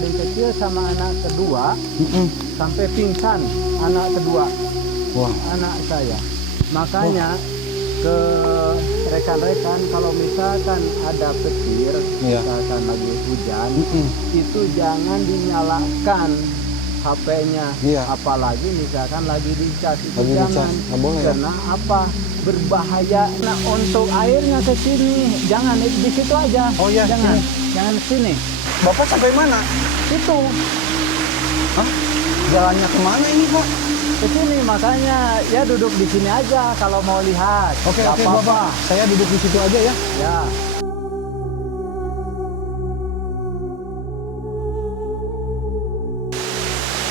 paling kecil sama anak kedua sampai pingsan anak kedua. Wah. Anak saya. Makanya ke rekan-rekan kalau misalkan ada petir, misalkan lagi hujan, itu jangan dinyalakan HP-nya, apalagi misalkan lagi dicas, itu jangan, karena apa? Berbahaya. Nah, untuk airnya ke sini, jangan di situ aja. Oh ya, jangan, sini. jangan sini. Bapak sampai mana? Itu. Hah? Jalannya kemana ini, Pak? Ke sini, makanya ya duduk di sini aja kalau mau lihat. Oke, Bapak, saya duduk di situ aja ya. Ya.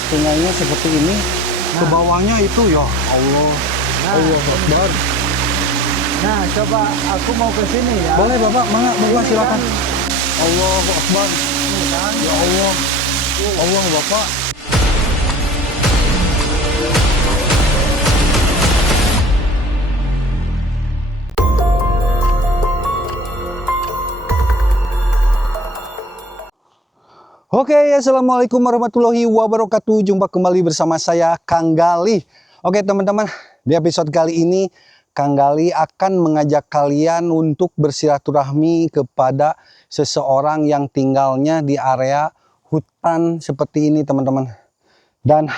Sungainya seperti ini, ke bawahnya itu ya Allah. Allah Akbar. Nah, coba aku mau ke sini ya. Boleh Bapak, Bapak silakan. Kan. Allahu Akbar. Kan? Ya Allah. Allah Bapak. Oke, assalamualaikum warahmatullahi wabarakatuh. Jumpa kembali bersama saya, Kang Gali. Oke teman-teman, di episode kali ini Kang Gali akan mengajak kalian untuk bersilaturahmi kepada seseorang yang tinggalnya di area hutan seperti ini teman-teman. Dan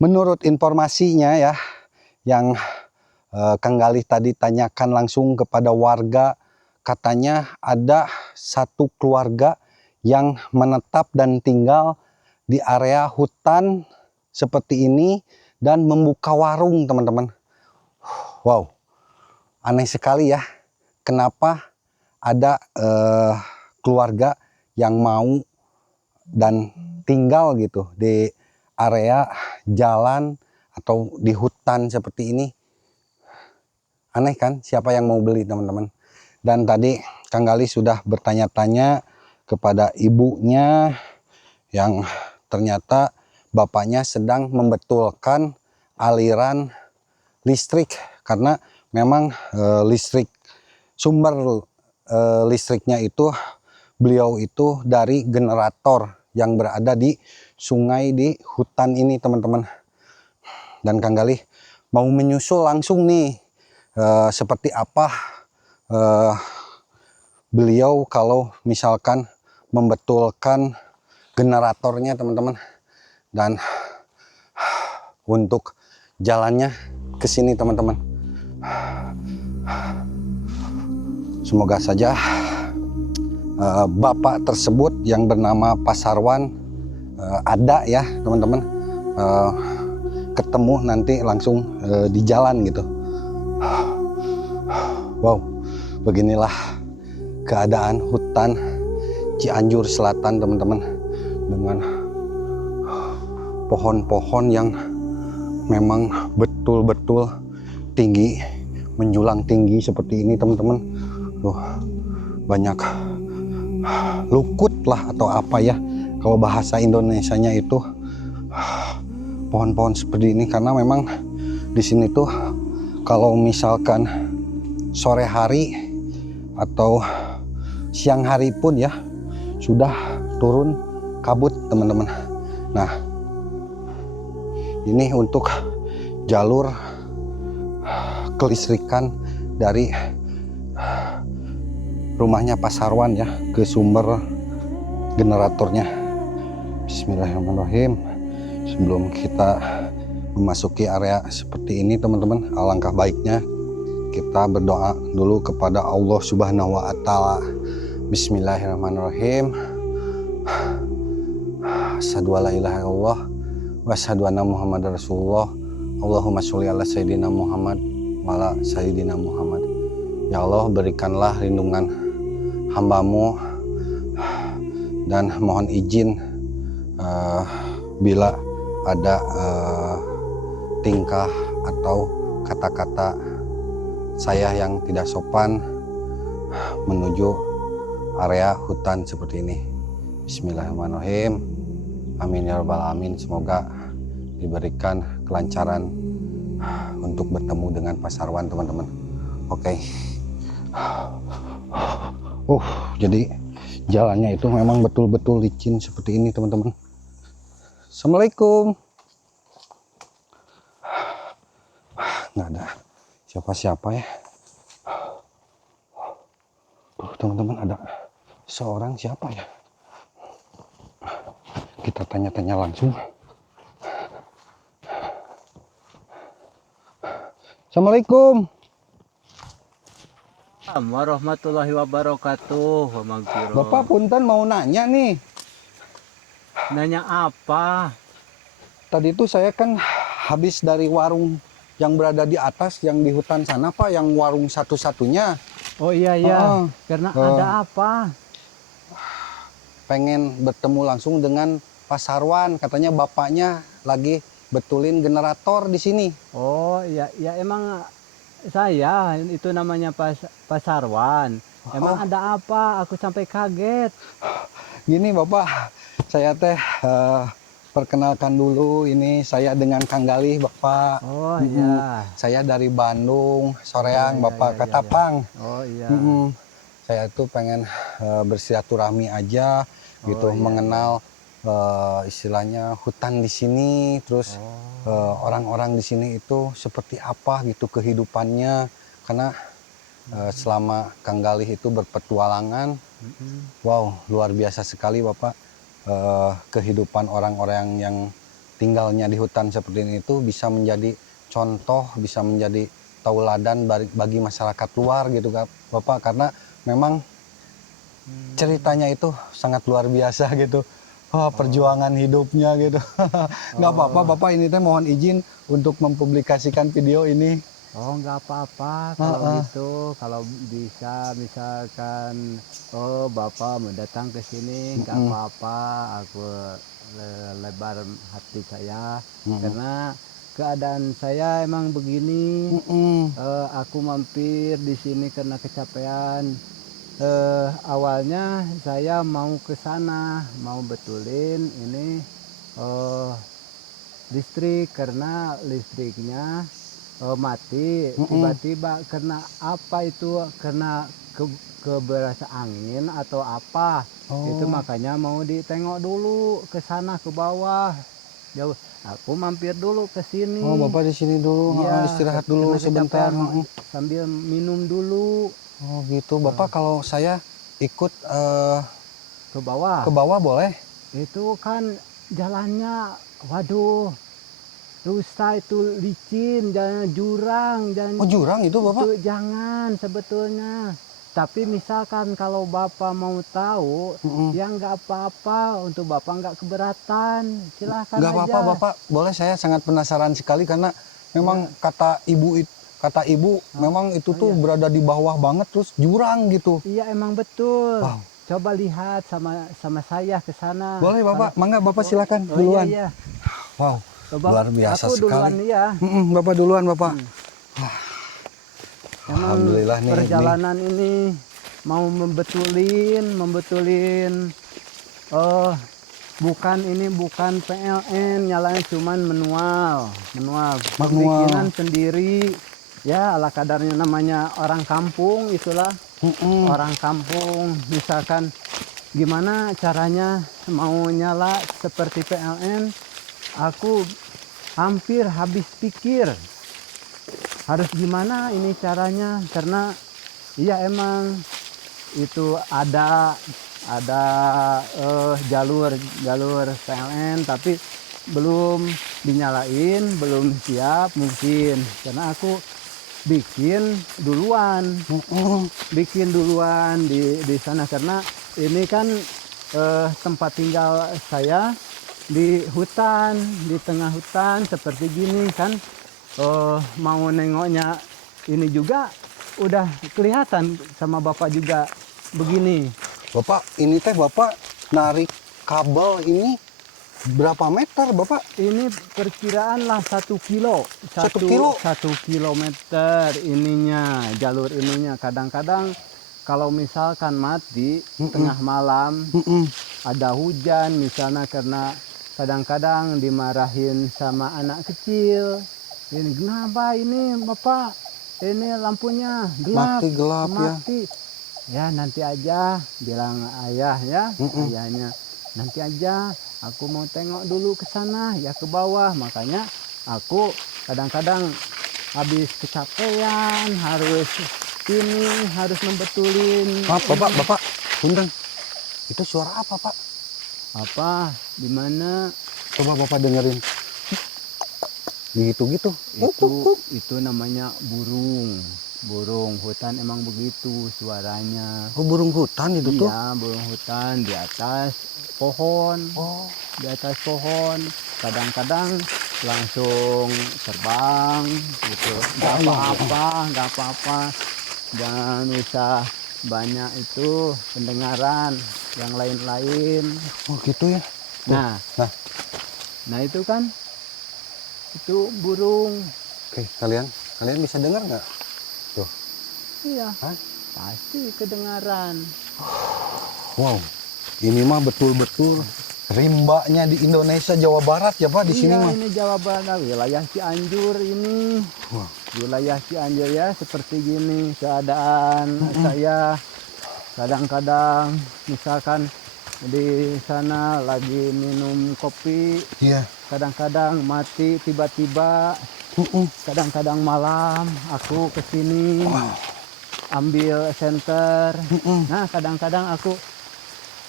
menurut informasinya ya, yang Kang Gali tadi tanyakan langsung kepada warga, katanya ada satu keluarga yang menetap dan tinggal di area hutan seperti ini dan membuka warung teman-teman. Wow, aneh sekali ya, kenapa ada keluarga yang mau dan tinggal gitu di area jalan atau di hutan seperti ini. Aneh kan, siapa yang mau beli teman-teman. Dan tadi Kang Gali sudah bertanya-tanya kepada ibunya yang ternyata bapaknya sedang membetulkan aliran listrik, karena memang sumber listriknya itu beliau itu dari generator yang berada di sungai di hutan ini teman-teman. Dan Kang Gali mau menyusul langsung nih seperti apa beliau kalau misalkan membetulkan generatornya teman-teman. Dan untuk jalannya ke sini teman-teman, semoga saja bapak tersebut yang bernama Pak Sarwan ada ya teman-teman, ketemu nanti langsung di jalan gitu. Wow, beginilah keadaan hutan Cianjur Selatan teman-teman, dengan pohon-pohon yang memang betul-betul tinggi, menjulang tinggi seperti ini teman-teman. Banyak lukut lah atau apa ya kalau bahasa Indonesianya itu, pohon-pohon seperti ini, karena memang di sini tuh kalau misalkan sore hari atau siang hari pun ya sudah turun kabut teman-teman. Nah, ini untuk jalur kelistrikan dari rumahnya Pak Sarwan ya ke sumber generatornya. Bismillahirrahmanirrahim. Sebelum kita memasuki area seperti ini teman-teman, alangkah baiknya kita berdoa dulu kepada Allah Subhanahu wa Ta'ala. Bismillahirrahmanirrahim. Asyhadu alla ilaha illallah wa asyhadu anna Muhammadar Rasulullah. Allahumma sholli ala sayyidina Muhammad wa ala sayyidina Muhammad. Ya Allah, berikanlah lindungan hambamu, dan mohon izin bila ada tingkah atau kata-kata saya yang tidak sopan menuju area hutan seperti ini. Bismillahirrahmanirrahim. Amin ya rabbal alamin. Semoga diberikan kelancaran untuk bertemu dengan Pak Sarwan teman-teman. Oke. Jadi jalannya itu memang betul-betul licin seperti ini teman-teman. Assalamualaikum. Nggak ada siapa-siapa ya. Tuh teman-teman, ada seorang, siapa ya? Kita tanya-tanya langsung. Assalamualaikum. Warahmatullahi wabarakatuh. Bapak punten mau nanya nih. Nanya apa? Tadi itu saya kan habis dari warung yang berada di atas, yang di hutan sana Pak, yang warung satu-satunya. Oh iya iya. Oh, Karena ada apa? pengen bertemu langsung dengan Pak Sarwan. Katanya bapaknya lagi betulin generator di sini. Oh iya ya, emang saya itu namanya Pak Sarwan. Emang ada apa? Aku sampai kaget. Gini Bapak, saya teh perkenalkan dulu, ini saya dengan Kang Galih Bapak. Oh iya. Saya dari Bandung, soreang Iya, Bapak iya, Katapang. Oh iya. Saya tuh pengen bersilaturahmi aja gitu, iya, mengenal istilahnya hutan di sini, terus orang-orang di sini itu seperti apa gitu kehidupannya, karena selama Kang Galih itu berpetualangan, wow luar biasa sekali Bapak. Kehidupan orang-orang yang tinggalnya di hutan seperti ini itu bisa menjadi contoh, bisa menjadi tauladan bagi masyarakat luar gitu Bapak, karena memang ceritanya itu sangat luar biasa gitu. Wah, perjuangan hidupnya gitu. Nggak apa-apa Bapak, ini teh mohon izin untuk mempublikasikan video ini. Oh nggak apa-apa kalau gitu. Kalau bisa misalkan Bapak mau datang ke sini nggak apa-apa. Aku lebar hati saya karena keadaan saya emang begini. Aku mampir di sini karena kecapean. Awalnya saya mau ke sana, mau betulin ini listrik, karena listriknya mati tiba-tiba. Karena apa itu? Karena keberasa angin atau apa. Itu makanya mau ditengok dulu ke sana, ke bawah. Jauh. Aku mampir dulu ke sini. Oh, Bapak di sini dulu, Iya, istirahat dulu sebentar. Sambil minum dulu. Oh gitu, Bapak kalau saya ikut Ke bawah. ke bawah boleh? Itu kan jalannya, waduh, rusak, itu licin, jalan jurang. Oh jurang itu Bapak? Itu jangan sebetulnya. Tapi misalkan kalau Bapak mau tahu, ya nggak apa-apa, untuk Bapak nggak keberatan, silahkan Nggak aja. apa-apa Bapak, boleh, saya sangat penasaran sekali karena memang kata ibu memang itu tuh berada di bawah banget, terus jurang gitu. Iya emang betul. Wow. Coba lihat sama saya ke sana. Boleh Bapak, mangga Bapak silakan Oh, duluan. iya. Wow, Coba, luar biasa aku duluan sekali. ya. Bapak duluan Bapak. Emang Alhamdulillah nih. perjalanan ini mau membetulin. Bukan PLN, nyalain cuman manual. Bikinan sendiri. Ya ala kadarnya, namanya orang kampung itulah. Orang kampung, misalkan gimana caranya mau nyala seperti PLN, aku hampir habis pikir harus gimana ini caranya, karena iya emang itu ada jalur PLN tapi belum dinyalain, belum siap mungkin, karena aku bikin duluan di sana, karena ini kan tempat tinggal saya di hutan, di tengah hutan seperti gini kan. Mau nengoknya ini juga udah kelihatan sama Bapak juga begini. Bapak, ini teh Bapak narik kabel ini berapa meter Bapak? Ini perkiraan lah 1 kilo. 1 kilo? 1 kilometer ininya, jalur ininya. Kadang-kadang kalau misalkan mati tengah malam, ada hujan misalnya, karena kadang-kadang dimarahin sama anak kecil. Ini kenapa ini Bapak? Ini lampunya gelap. Mati gelap mati. ya. ya nanti aja, bilang ayah ya, ayahnya nanti aja, aku mau tengok dulu ke sana ya, ke bawah. Makanya aku kadang-kadang habis kecapean harus membetulin. Bapak, punten. Itu suara apa, Pak? Apa? Di mana? Coba Bapak dengerin. Gitu-gitu. Itu namanya burung hutan, emang begitu suaranya. Oh, burung hutan itu tuh? Iya, burung hutan di atas pohon. Oh, Di atas pohon. Kadang-kadang langsung terbang gitu. Nggak apa-apa. Jangan usah banyak itu pendengaran yang lain-lain. oh gitu ya. Nah itu kan, itu burung. Oke, kalian bisa dengar nggak? Tuh. Iya. Hah? Pasti kedengaran. Wow, ini mah betul-betul rimbanya di Indonesia, Jawa Barat ya Pak, di sini mah. Ini Jawa Barat, wilayah Cianjur ini. Wah. Wilayah Cianjur ya, seperti gini keadaan saya. Kadang-kadang misalkan di sana lagi minum kopi, Iya. kadang-kadang mati tiba-tiba. Kadang-kadang malam aku kesini ambil senter. Nah kadang-kadang aku,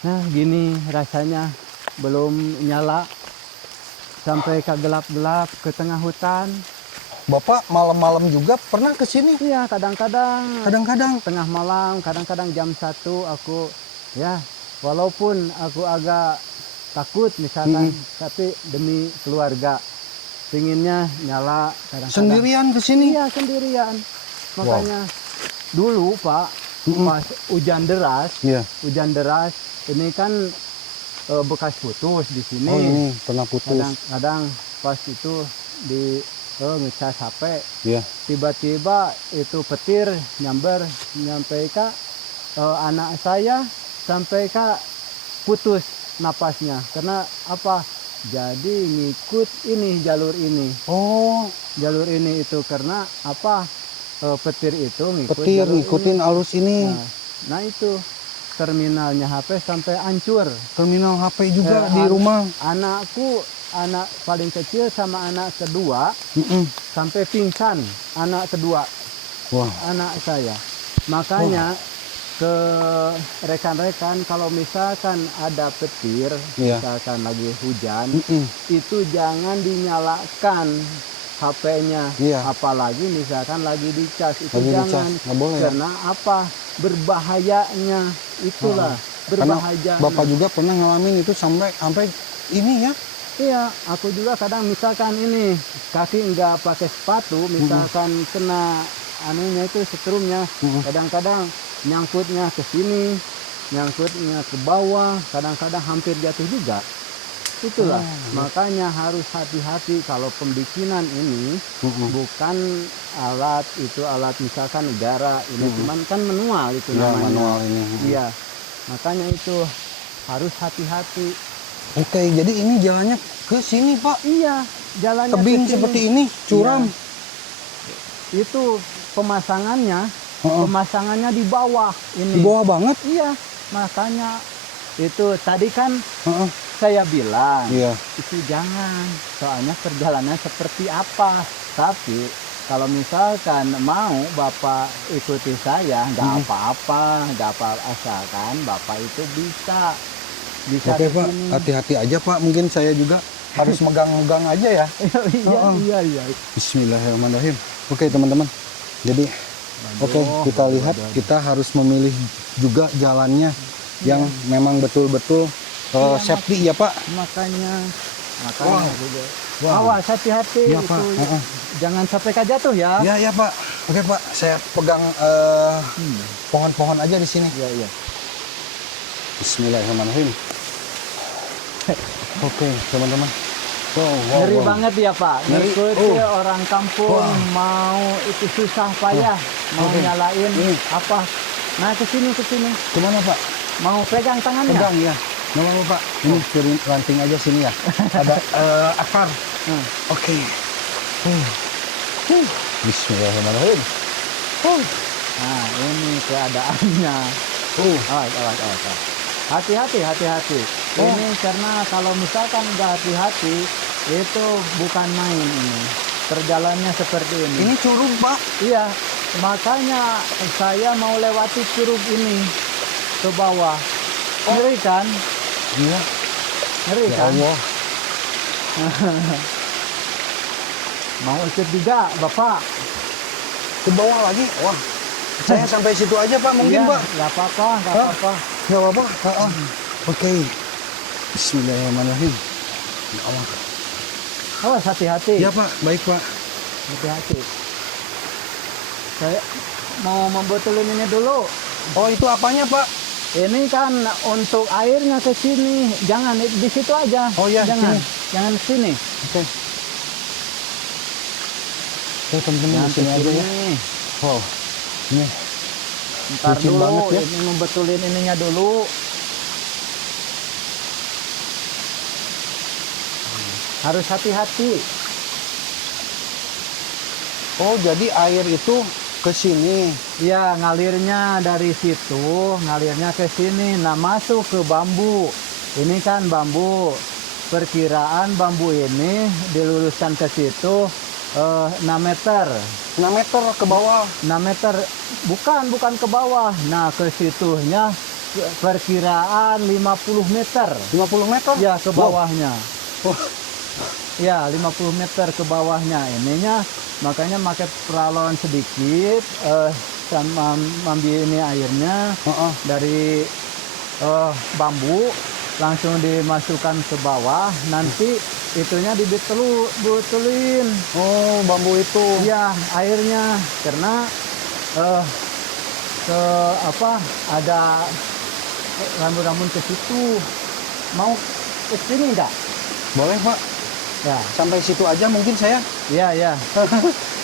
nah gini rasanya belum nyala sampai ke gelap-gelap ke tengah hutan. Bapak malam-malam juga pernah ke sini? Iya, kadang-kadang tengah malam, kadang-kadang jam 1 aku ya, walaupun aku agak takut misalkan, tapi demi keluarga pinginnya nyala. Kadang-kadang Sendirian ke sini? iya, sendirian. Makanya dulu Pak, pas hujan deras, hujan deras ini kan bekas putus di sini. Oh, ini pernah putus. Kadang-kadang pas itu di ngecas HP, Iya. tiba-tiba itu petir nyampe ke anak saya, sampai ke putus napasnya. Karena apa? Jadi ngikut ini jalur ini. Oh, Jalur ini itu karena apa? Petir itu ngikutin arus ini. Nah itu terminalnya HP sampai hancur. Terminal HP juga di rumah. Anak paling kecil sama anak kedua sampai pingsan. Anak kedua, anak saya. Makanya ke rekan-rekan, kalau misalkan ada petir, misalkan lagi hujan, itu jangan dinyalakan HP-nya. Apalagi misalkan lagi dicas, itu jangan. Karena apa? Berbahayanya itulah. Berbahaya. Bapak juga pernah ngalamin itu sampai ini ya? Iya, aku juga kadang misalkan ini kaki nggak pakai sepatu, misalkan kena anunya itu setrumnya, kadang-kadang nyangkutnya ke sini, nyangkutnya ke bawah, kadang-kadang hampir jatuh juga. Itulah, makanya harus hati-hati kalau pembikinan ini bukan alat misalkan negara ini, cuman kan manual itu namanya. Manual ini. Iya, makanya itu harus hati-hati. Oke, jadi ini jalannya ke sini Pak? Iya, jalannya tebing kesini. Seperti ini, curam. Iya. Itu pemasangannya di bawah ini. Di bawah banget? Iya, makanya itu tadi kan saya bilang, itu jangan, soalnya perjalanan seperti apa. Tapi kalau misalkan mau Bapak ikuti saya, nggak apa-apa, asalkan Bapak itu bisa. Oke Pak, hati-hati aja Pak, mungkin saya juga harus megang-megang aja ya. Iya. Bismillahirrahmanirrahim. Oke teman-teman, jadi kita lihat, kita harus memilih juga jalannya yang memang betul-betul safety ya Pak. Makanya juga. Awas, hati-hati ya, Pak. Jangan sampai jatuh ya. Iya Pak. Oke Pak, saya pegang pohon-pohon aja di sini. Iya. Bismillahirrahmanirrahim. Oke teman-teman. Ngeri banget ya Pak. Ngikuti orang kampung mau itu susah payah, mau nyalain apa. Nah kesini. Kemana Pak? Mau pegang tangannya? Pegang ya. Nggak apa-apa Pak. Ini turun ranting aja sini ya. Ada akar. Oke. Bismillahirrahmanirrahim. Nah, ini keadaannya. Awas, awas, awas, awas. Hati-hati, hati-hati. Ini karena kalau misalkan nggak hati-hati, itu bukan main ini. Perjalanannya seperti ini. Ini curug, Pak. Iya, makanya saya mau lewati curug ini ke bawah. Ngeri kan? Iya. Ngeri Ya kan? Allah. Mau ikut juga, Bapak? Ke bawah lagi. Wah. Saya sampai situ aja, Pak, mungkin, Iya, Pak. nggak apa-apa, nggak Hah? apa-apa. Nggak apa-apa. Oke. Bismillahirrahmanirrahim. Ya Allah. Awas, hati-hati. Ya, Pak. Baik, Pak. Hati-hati. Saya mau membetulin ini dulu. Oh, itu apanya, Pak? Ini kan untuk airnya ke sini. Jangan di situ aja. Oh, iya, jangan. sini. Jangan ke sini. Oke. Oke, teman-teman, Jangan di sini ke aja ya. sini. Wow. Ini Ntar licin dulu, banget ya. ini membetulin ininya dulu. Harus hati-hati. Oh, jadi air itu ke sini. Ya, ngalirnya dari situ, ngalirnya ke sini. Nah, masuk ke bambu. Ini kan bambu. Perkiraan bambu ini diluruskan ke situ 6 meter. 6 meter ke bawah. 6 meter, bukan ke bawah. Nah, ke situnya perkiraan 50 meter. 50 meter? Ya, ke bawahnya. Wah. Ya, 50 meter ke bawahnya. Ininya makanya pakai peralon sedikit sama ambil ini airnya dari bambu langsung dimasukkan ke bawah. Nanti itunya dibetulin. Oh, bambu itu. Iya, airnya karena ada rambut-rambut ke situ. Mau ke sini enggak? Boleh, Pak. Ya. Sampai situ aja mungkin saya. Iya, iya.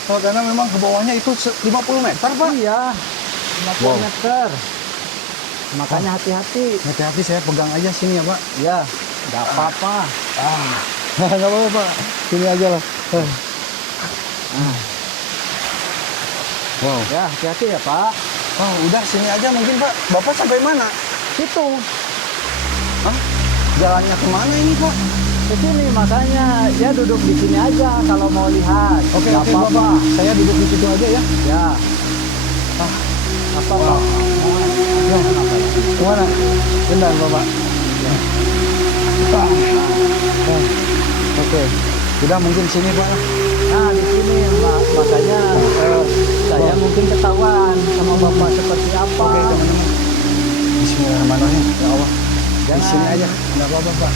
Oh, karena memang ke bawahnya itu 50 meter, Pak. Iya. 50 Wow. meter. Makanya hati-hati. Hati-hati, saya pegang aja sini ya, Pak. Ya, enggak apa-apa. Nggak apa-apa, Pak. Sini aja lah. Wow. Ya, hati-hati ya, Pak. Oh, udah sini aja mungkin, Pak. Bapak sampai mana? Situ. Hah? Jalannya kemana ini, Pak? Ke sini, makanya ya duduk di sini aja kalau mau lihat. Oke, Nggak oke, apa-apa. Bapak. Saya duduk di situ aja ya. Ya. Apa, Pak? Ya. Kemana? Bentar, Bapak. Ya. Oke. Udah mungkin sini, Pak. Nah, di sini makanya saya mungkin ketahuan sama Bapak seperti apa. Oke, teman-teman. Bismillahirrahmanirrahim. Ya Allah. Di Jangan. sini aja. Enggak apa-apa, Pak.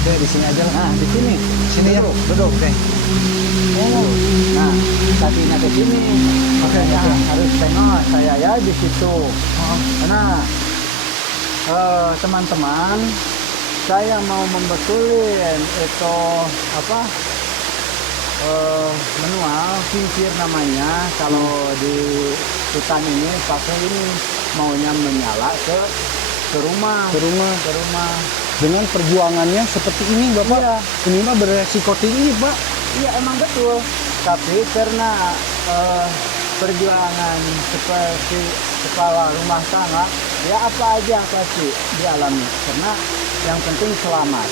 Oke, di sini aja lah. Nah, di sini. Sini ya. Duduk. Oke. Oh. Nah, kakinya ke sini. Makanya harus tengok saya ya di situ. Karena teman-teman, saya mau membetulin itu manual kincir namanya. Kalau di hutan ini pakai ini maunya menyala ke rumah. Ke rumah. Ke rumah. Dengan perjuangannya seperti ini, Bapak. Iya. Ini mah beresiko tinggi, Pak. Iya, emang betul. Tapi karena perjuangan seperti kepala rumah tangga, ya apa aja pasti dialami. Karena yang penting selamat.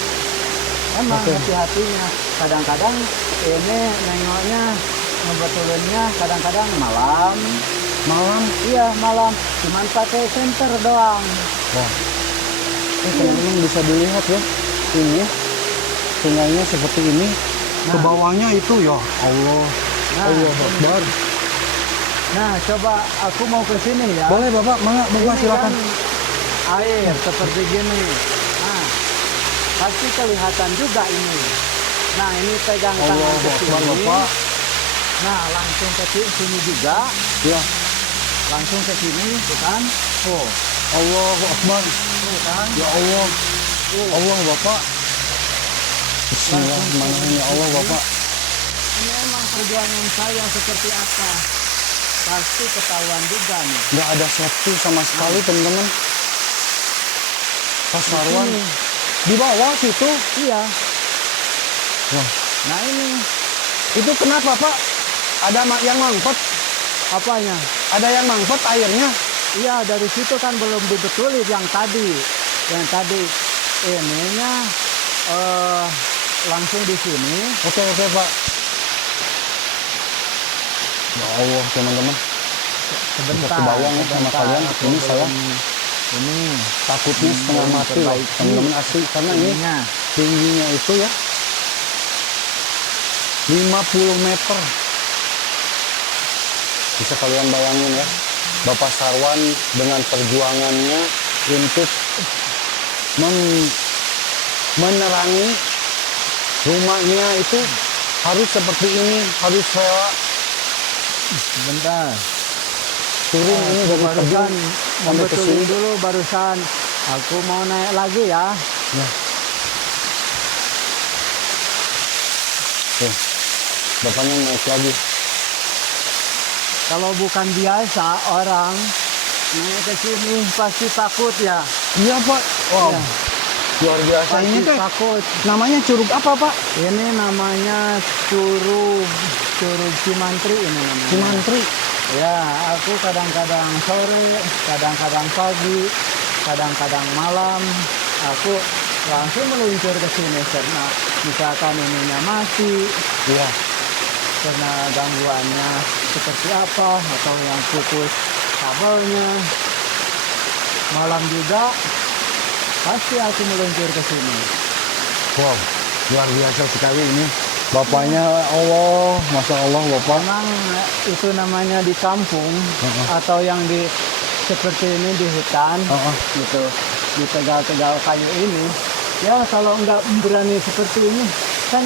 Emang Oke. hati-hatinya. Kadang-kadang ini nengoknya, ngebetulinnya kadang-kadang malam. Malam. Iya, malam. Cuman pakai senter doang. Wah. Ini teman-teman bisa dilihat ya. Ini sungainya seperti ini. Ke Nah. bawahnya itu ya Allah. Nah, Allah Akbar. Nah, coba aku mau ke sini ya. Boleh, Bapak. Mangga, Bapak Ini silakan. kan air seperti gini. Nah, pasti kelihatan juga ini. Nah, ini pegang tangan Allah ke Akbar, sini. Bapak. Nah, langsung ke sini juga. Ya. Langsung ke sini, bukan? Oh, Allah Akbar. bukan? Ya Allah. Allah, Bapak. Bismillahirrahmanirrahim. Ya Allah, Bapak. Ini emang perjuangan saya seperti apa? Pasti ketahuan juga nih. Nggak ada safety sama sekali, teman-teman. Pasaruan. Di sini. Di bawah situ. Iya. Wah. Nah, ini Itu kenapa, Pak? Ada yang mangkot? Apanya? Ada yang mampet airnya. Iya, dari situ kan belum dibetulin yang tadi. Yang tadi ininya langsung di sini. Oke Pak. Ya Allah teman-teman. Bisa kebayang ya sama kalian. Ini saya ini takutnya setengah mati loh teman-teman asli. Karena ini tingginya itu ya 50 meter. Bisa kalian bayangin ya, Bapak Sarwan dengan perjuangannya untuk menerangi rumahnya itu harus seperti ini, harus rela sebentar turun ini dari barusan tebing sampai ke membetulin sini. dulu barusan aku mau naik lagi ya. Nah. Tuh, bapaknya naik lagi. Kalau bukan biasa orang naik ke sini pasti takut ya. Iya Pak. Wow. Ya, Luar biasa pasti ini teh. takut. Namanya curug apa Pak? Ini namanya Curug Cimantri ini namanya. Cimantri. Ya, aku kadang-kadang sore, kadang-kadang pagi, kadang-kadang malam, aku langsung meluncur ke sini karena misalkan ininya mati, Iya. karena gangguannya seperti apa, atau yang putus kabelnya. Malam juga pasti aku meluncur ke sini. Wow. Luar biasa sekali ini. Bapaknya Allah, Masya Allah Bapak. Memang itu namanya di kampung atau yang di seperti ini di hutan, gitu, di tegal-tegal kayu ini. Ya kalau nggak berani seperti ini kan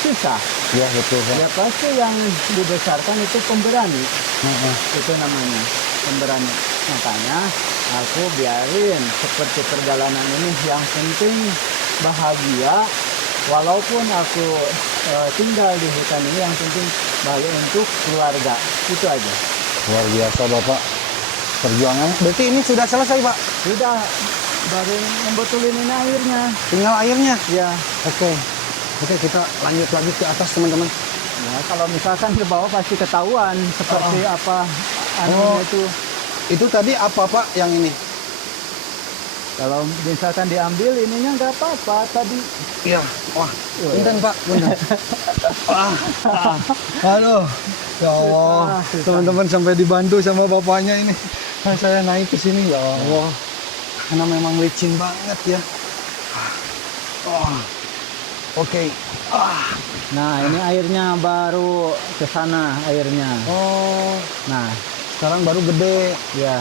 susah. Iya betul Pak. Ya pasti yang dibesarkan itu pemberani. Itu namanya pemberani. Makanya aku biarin seperti perjalanan ini, yang penting bahagia. Walaupun aku tinggal di hutan ini, yang penting bahagia untuk keluarga. Itu aja. Luar biasa Bapak perjuangan. Berarti ini sudah selesai Pak? Sudah, baru membetulin ini airnya. Tinggal airnya? Ya. Oke, kita lanjut lagi ke atas teman-teman. Ya, kalau misalkan ke bawah pasti ketahuan seperti apa anunya itu. Itu tadi apa Pak yang ini? Kalau misalkan diambil ininya nggak apa-apa tadi. Iya. Wah, punten Pak, punten. Aduh, ya Allah, teman-teman sampai dibantu sama bapaknya ini. Nah, saya naik ke sini ya Allah, karena memang licin banget ya. Oke. Nah, ini airnya baru ke sana airnya. Oh, Nah, sekarang baru gede. ya.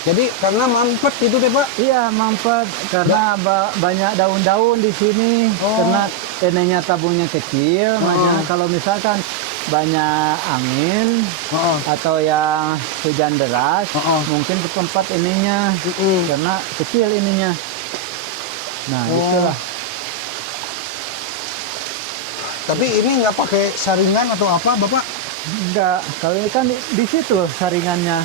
Jadi karena mampet itu deh Pak. Iya, mampet karena banyak daun-daun di sini. Karena ininya tabungnya kecil, makanya kalau misalkan banyak angin atau yang hujan deras, mungkin ke tempat ininya karena kecil ininya. Nah, itulah. Tapi ini nggak pakai saringan atau apa Bapak? Enggak, kalau ini kan di situ saringannya.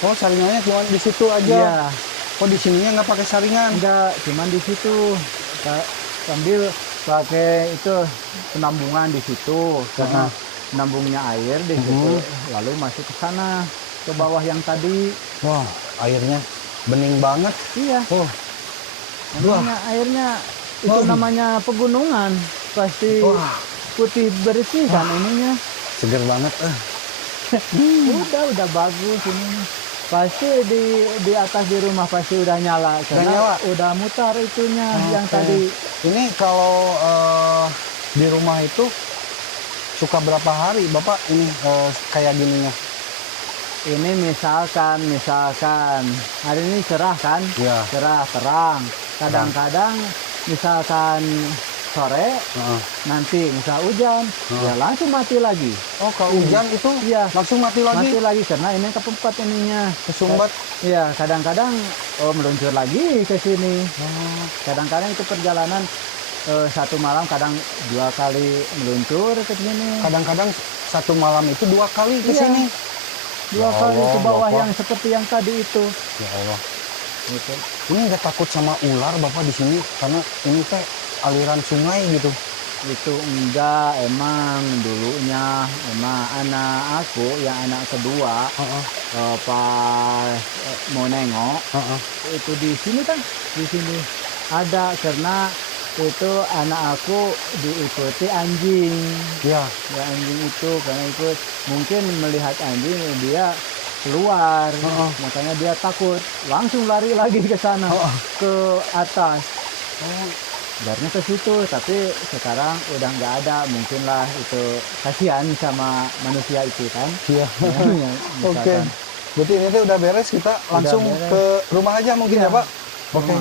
Oh, saringannya cuma di situ aja. Iya. Oh, di sininya nggak pakai saringan? Enggak, cuman di situ. Sambil pakai itu penambungan di situ karena penambungnya air di situ. Lalu masuk ke sana, ke bawah yang tadi. Wah, airnya bening banget. Iya. Oh. Namanya airnya itu namanya pegunungan. Pasti putih bersih kan ininya. Seger banget. Udah bagus ini. Pasti di atas di rumah pasti udah nyala karena udah mutar itunya yang tadi. Ini kalau di rumah itu suka berapa hari Bapak ini kayak gininya? Ini misalkan hari ini cerah kan? Ya. Cerah terang. Kadang-kadang misalkan sore nanti misal hujan ya langsung mati lagi. Oh, kalau hujan itu langsung mati lagi? Mati lagi karena ini kepempat ininya kesumbat. Iya, kadang-kadang meluncur lagi ke sini. Kadang-kadang itu perjalanan satu malam, kadang 2 kali meluncur ke sini. Kadang-kadang satu malam itu 2 kali ke sini. 2 kali ke bawah yang seperti yang tadi itu. Ya Allah. Gitu. Ini nggak takut sama ular Bapak di sini karena ini teh aliran sungai gitu? Itu enggak, emang dulunya sama anak aku yang anak kedua pas mau nengok itu di sini kan, di sini ada karena itu anak aku diikuti anjing. Ya. Ya anjing itu karena ikut mungkin melihat anjing dia keluar, makanya dia takut langsung lari lagi ke sana ke atas. Larinya ke situ, tapi sekarang udah nggak ada, mungkinlah itu kasihan sama manusia itu kan. Iya. Ya, Oke. Berarti ini tuh udah beres, kita langsung beres. ke rumah aja mungkin ya Pak. Oke.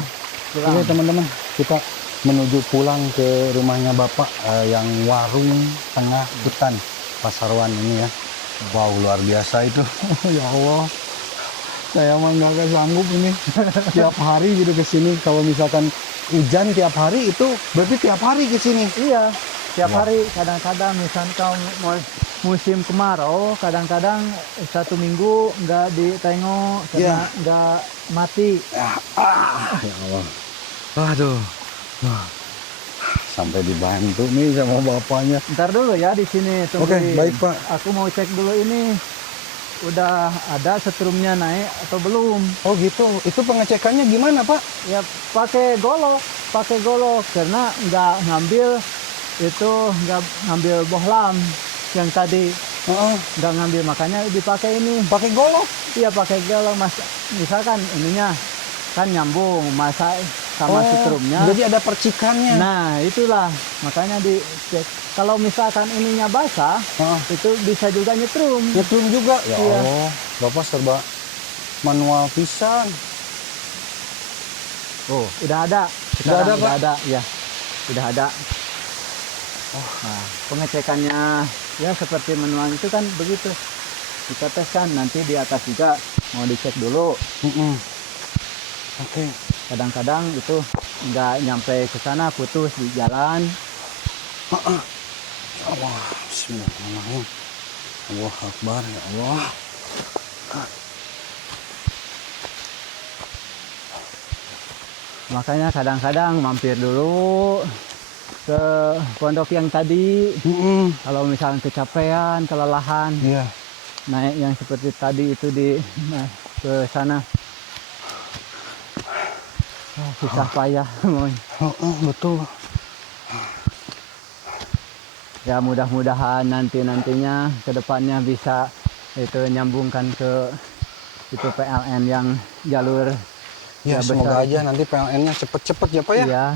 Oke teman-teman, kita menuju pulang ke rumahnya Bapak yang warung tengah hutan Pasarwan ini ya. Wow, luar biasa itu. Ya Allah, saya mah nggak sanggup ini tiap hari gitu ke sini. Kalau misalkan hujan tiap hari itu berarti tiap hari ke sini. Iya, tiap hari. Kadang-kadang misalkan musim kemarau, kadang-kadang 1 minggu nggak ditengok karena nggak mati. Ya Allah. Aduh. Sampai dibantu nih sama bapaknya. Ntar dulu ya di sini. Oke, baik Pak. Aku mau cek dulu ini udah ada setrumnya naik atau belum. Oh gitu. Itu pengecekannya gimana Pak? Ya pakai golok karena nggak ngambil bohlam yang tadi. Nggak ngambil, makanya dipakai ini. Pakai golok? Iya pakai golok mas. Misalkan ininya kan nyambung masa sama setrumnya. Jadi ada percikannya. Nah itulah makanya dicek. Kalau misalkan ininya basah, itu bisa juga nyetrum. Nyetrum juga? Ya iya. Allah, Bapak serba manual pisan. Oh, udah ada. Udah ada, Pak? Udah ada, ya. Udah ada. Nah, pengecekannya ya seperti manual itu kan begitu. Kita teskan, nanti di atas juga mau dicek dulu. Oke. Kadang-kadang itu nggak nyampe ke sana, putus di jalan. Allah, bismillahirrahmanirrahim. Allah Akbar, ya Allah. Makanya kadang-kadang mampir dulu ke pondok yang tadi. Kalau misalnya kecapean, kelelahan, naik yang seperti tadi itu ke sana. Susah payah. Betul. Ya mudah-mudahan nantinya ke depannya bisa itu nyambungkan ke itu PLN yang jalur. Ya semoga aja nanti PLN-nya cepet-cepet ya Pak ya. Iya,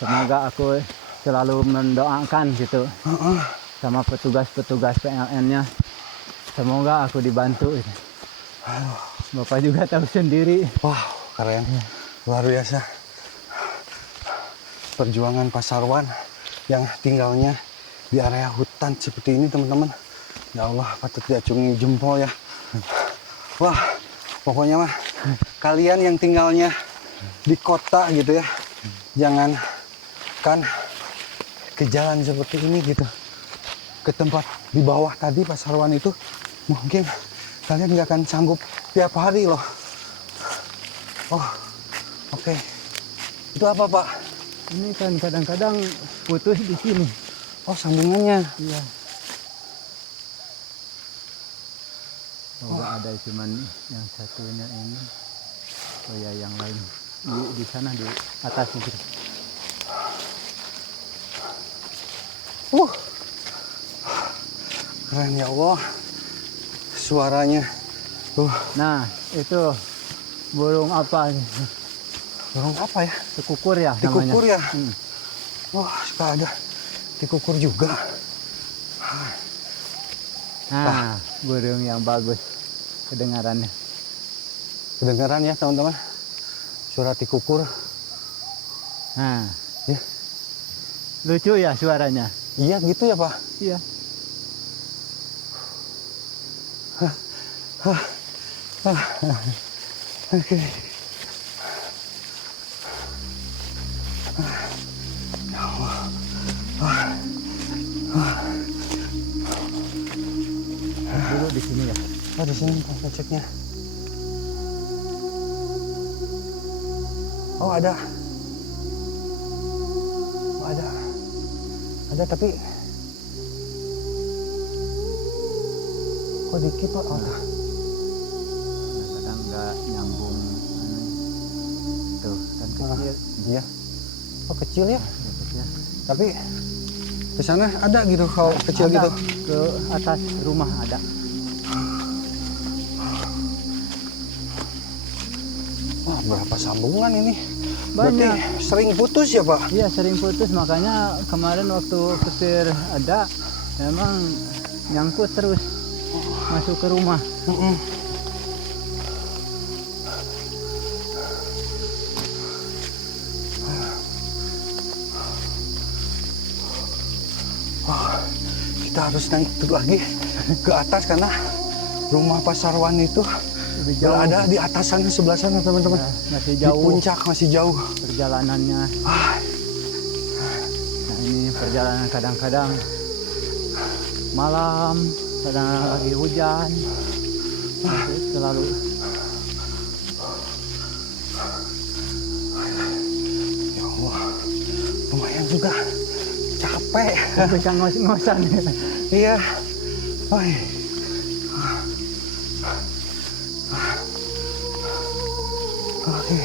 semoga aku selalu mendoakan gitu sama petugas-petugas PLN-nya. Semoga aku dibantu. Bapak juga tahu sendiri. Wah, keren. Luar biasa. Perjuangan Pasarwan yang tinggalnya di area hutan seperti ini teman-teman. Ya Allah, patut diacungi jempol ya. Wah, pokoknya mah kalian yang tinggalnya di kota gitu ya, jangan kan ke jalan seperti ini gitu, ke tempat di bawah tadi Pasarwan itu, mungkin kalian nggak akan sanggup tiap hari loh. Oh, oke. Itu apa Pak? Ini kan kadang-kadang putus di sini. Oh, sambungannya. Iya. Oh, ada cuman yang satunya ini. Oh ya, yang lain di sana di atas itu. Keren ya Allah. Suaranya. Nah, itu burung apa? Burung apa ya? Tikukur ya namanya. Tikukur ya? Wah, suka ada tikukur juga. Nah, burung yang bagus kedengarannya. Kedengaran ya teman-teman, suara tikukur. Nah, ya. Lucu ya suaranya. Iya gitu ya Pak. Iya. Oke. Dulu di sini ya. Oh, di sini Pak ceknya. Oh, ada. Oh, ada tapi Kok dikit Pak? Oh, kadang nggak nyambung. Tuh kan kecil. iya. Oh kecil ya? Ya, kecil. Tapi ke sana ada gitu kalau kecil Ada, gitu. ke atas rumah ada. Wah, berapa sambungan ini? Banyak. Berarti sering putus ya Pak? Iya sering putus, makanya kemarin waktu petir ada memang nyangkut terus masuk ke rumah. Wah, kita harus naik lagi ke atas karena rumah Pak Sarwan itu Lebih jauh. berada di atas sana, sebelah sana teman-teman. Ya, masih Di jauh puncak masih jauh. perjalanannya. Ah, Nah ini perjalanan kadang-kadang malam, kadang lagi hujan. Itu selalu. ya Allah, lumayan juga capek. Tapi kan ngos-ngosan. Iya. Woi. Oke.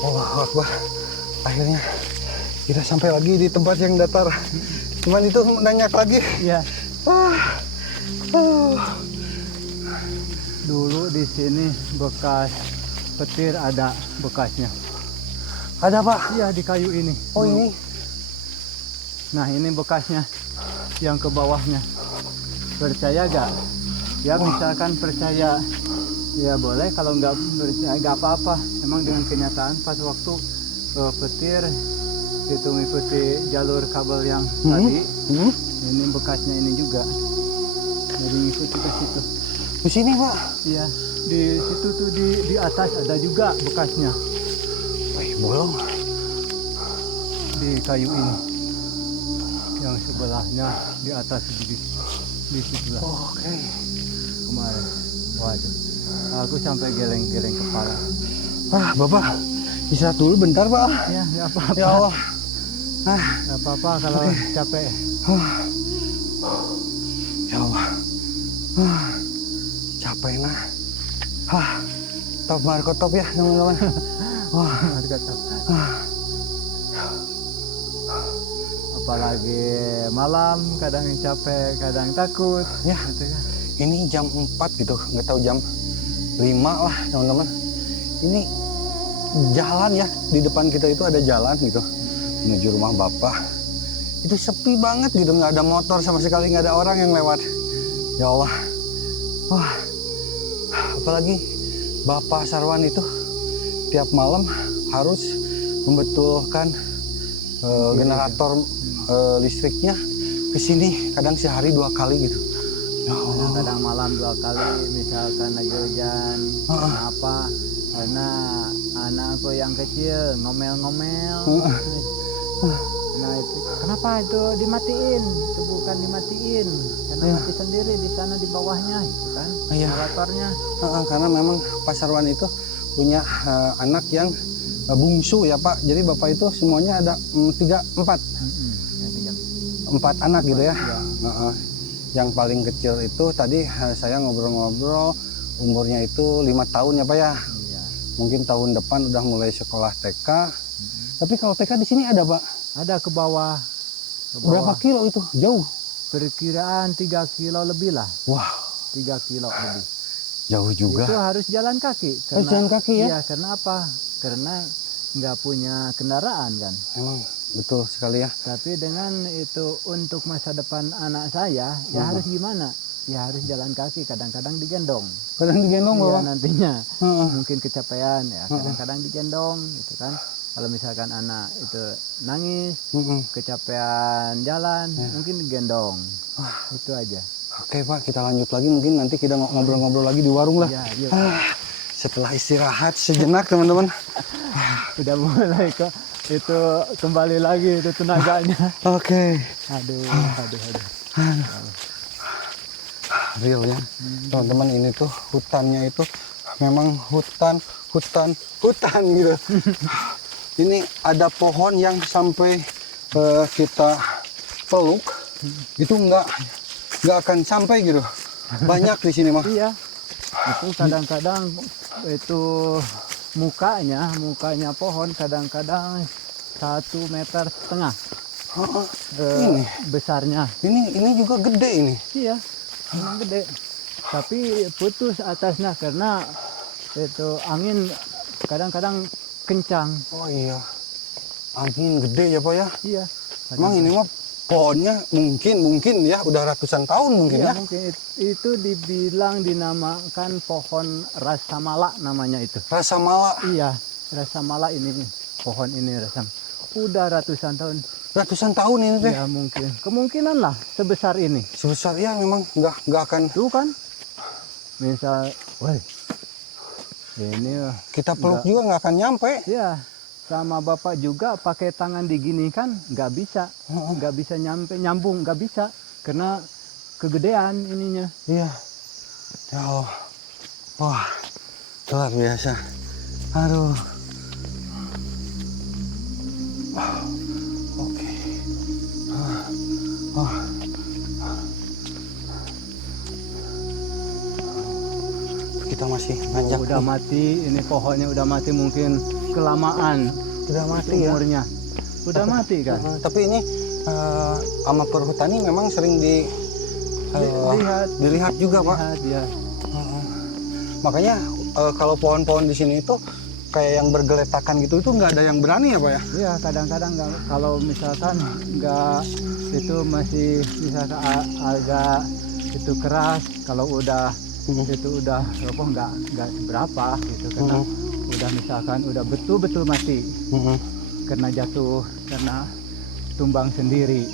Allahu Akbar. Akhirnya kita sampai lagi di tempat yang datar. Cuman itu nanyak lagi. Ya, Ah. dulu di sini bekas petir ada bekasnya. Ada Pak? Iya di kayu ini. Oh ini. Nah ini bekasnya yang ke bawahnya. Percaya gak? Ya misalkan percaya ya boleh, kalau nggak percaya nggak apa-apa. Emang dengan kenyataan pas waktu petir itu mengikuti jalur kabel yang tadi, ini bekasnya ini juga. Jadi ngikuti ke situ. Di sini Pak. Iya di situ tuh di atas ada juga bekasnya Wih, bolong. di kayu ini. Yang sebelahnya di atas di sebelah. Oke. Kemarin. Waduh. Aku sampai geleng-geleng kepala. Ah, Bapak bisa dulu bentar Pak. Ya, nggak apa-apa. Ya Allah. Ah, Nggak apa-apa kalau capek. ya Allah. Capek nah. Top Marco top ya teman-teman. Wah, Harga top. Apalagi malam, kadang capek, kadang takut. ya Gitu kan. ini jam 4 gitu, nggak tahu jam 5 lah teman-teman. Ini jalan ya, di depan kita itu ada jalan gitu menuju rumah Bapak. Itu sepi banget gitu, nggak ada motor sama sekali, nggak ada orang yang lewat. Ya Allah. Wah, apalagi Bapak Sarwan itu tiap malam harus membetulkan generator listriknya ke sini, kadang sehari 2 kali gitu. Ya Allah. Kadang-kadang malam 2 kali, misalkan lagi hujan. Kenapa? Karena anakku yang kecil ngomel-ngomel. Nah itu kenapa itu dimatiin? Itu bukan dimatiin, karena mati sendiri di sana di bawahnya, itu kan Iya. generatornya. Karena memang Pak Sarwan itu punya anak yang bungsu ya Pak. Jadi Bapak itu semuanya ada 4 anak gitu ya. Yang paling kecil itu tadi saya ngobrol-ngobrol umurnya itu 5 tahun ya Pak ya. Iya. Mungkin tahun depan udah mulai sekolah TK. Tapi kalau TK di sini ada Pak. Ada ke bawah. Berapa kilo itu? Jauh. Perkiraan 3 kilo lebih lah. Wah, 3 kilo lebih. jauh juga. Itu harus jalan kaki. Harus jalan kaki ya? Iya, karena apa? Karena nggak punya kendaraan kan. Emang betul sekali ya. Tapi dengan itu untuk masa depan anak saya, ya harus gimana? Ya harus jalan kaki, kadang-kadang digendong. Kadang digendong Iya, Bapak. nantinya Heeh. mungkin kecapean ya, kadang-kadang digendong gitu kan. Kalau misalkan anak itu nangis, kecapean jalan, mungkin digendong. Itu aja. Oke Pak, kita lanjut lagi, mungkin nanti kita ngobrol-ngobrol lagi di warung lah. Ya, yuk. Setelah istirahat sejenak teman-teman. Udah mulai kok itu kembali lagi itu tenaganya. Oke. Aduh. Real ya. Teman-teman, ini tuh hutannya itu memang hutan gitu. Ini ada pohon yang sampai kita peluk itu nggak akan sampai gitu. Banyak di sini mah. Iya. Itu kadang-kadang itu mukanya pohon kadang-kadang 1,5 meter. Ini Besarnya. ini juga gede ini. Iya, memang gede. Tapi putus atasnya karena itu angin kadang-kadang kencang. Oh iya, angin gede ya Pak ya. Iya. Emang ini mah pohonnya mungkin ya udah ratusan tahun mungkin Iya, ya. mungkin itu dinamakan pohon rasamala namanya itu. Rasa mala Iya, rasamala ini pohon ini udah ratusan tahun. ratusan tahun ini teh. Ya mungkin, kemungkinan lah sebesar ini. Sebesar ya memang nggak akan Tuh kan, misal, woi, ini kita peluk juga nggak akan nyampe. ya sama bapak juga pakai tangan digini kan nggak bisa nyambung nggak bisa karena kegedean ininya. Iya. Ya Allah. Wah, luar biasa. Aduh. Oke. Kita masih nanjak. Udah mati, ini pohonnya udah mati mungkin kelamaan Udah mati ya. umurnya. Udah mati kan. Tapi ini sama perhutani memang sering dilihat juga Pak. Lihat, ya. Makanya kalau pohon-pohon di sini itu kayak yang bergeletakan gitu itu nggak ada yang berani ya Pak ya? Iya, kadang-kadang kalau misalkan nggak itu masih misalkan agak itu keras, kalau udah itu udah apa nggak berapa gitu karena udah misalkan udah betul-betul mati karena jatuh, karena tumbang sendiri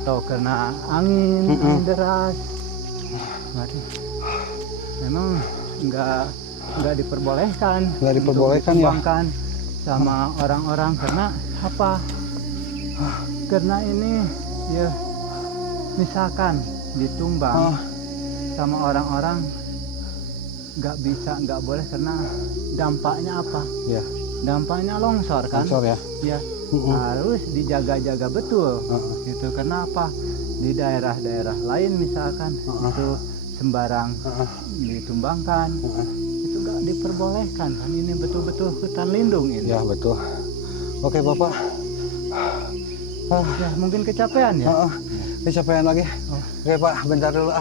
atau kena angin deras mati. Memang nggak diperbolehkan untuk ditumbangkan sama orang-orang karena apa? Karena ini ya misalkan ditumbang sama orang-orang nggak boleh karena dampaknya apa? Ya. Dampaknya longsor kan? Longsor ya. Ya. Harus dijaga-jaga betul. Itu kenapa? Di daerah-daerah lain misalkan itu sembarang ditumbangkan. Itu nggak diperbolehkan kan? Ini betul-betul hutan lindung ini. Ya betul. Oke Bapak. Ya mungkin kecapean ya. Kecapean lagi. Oke Pak, bentar dulu